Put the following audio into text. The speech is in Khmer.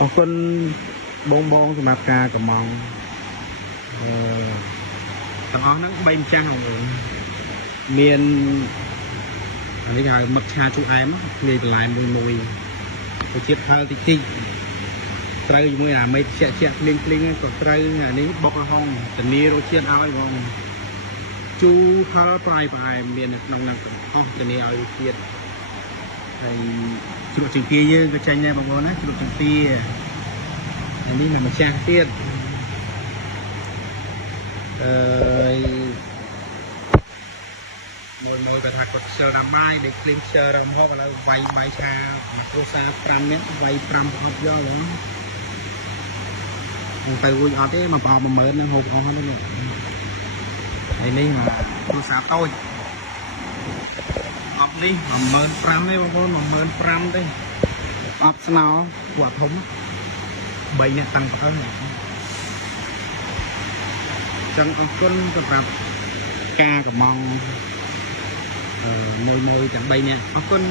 អរគុណបងសម្រាប់ការកំងទាំងអស់ហ្នឹង3ម្ចាស់បងមានអានេះគេហៅមឹកឆាជូអែមលាយបន្លែមួយទៅជាតិហឹរតិចត្រូវជាមួយអាមេជាក់ភ្លៀងក៏ត្រូវអានេះបុកឲ្យហុងធានារសជាតិឲ្យបងជូរហឹរប្រៃផ្អែមមាននៅក្នុងហ្នឹងទាំងអស់ធានាឲ្យរសជាតិហើយជ្រក់ចង្គាយើងក៏ចាញ់ដែរបងប្អូនណាជ្រក់ចង្គាអានេះមិនម្ចាស់ទៀតមួយក៏ថាគាត់ខ្ជិលតាមបាយដេកភ្លៀងខ្ជិលរំហកឥឡូវវាយបាយឆាមកគ្រួសារ5នាក់វាយ5ប្រហុកយកហ្មងទៅរួចអត់ទេមកប្រហុក10000ហ្នឹងហូបអស់ហ្នឹងហើយនេះមកគ្រួសារតូចអប់នេះ15000ទេបងប្អូន15000ទេអប់ស្នោគាត់ធំ3នាក់តាំងប្រអើចឹងអរគុណសម្រាប់ការកំងមួយទាំង3នាក់អរគុណ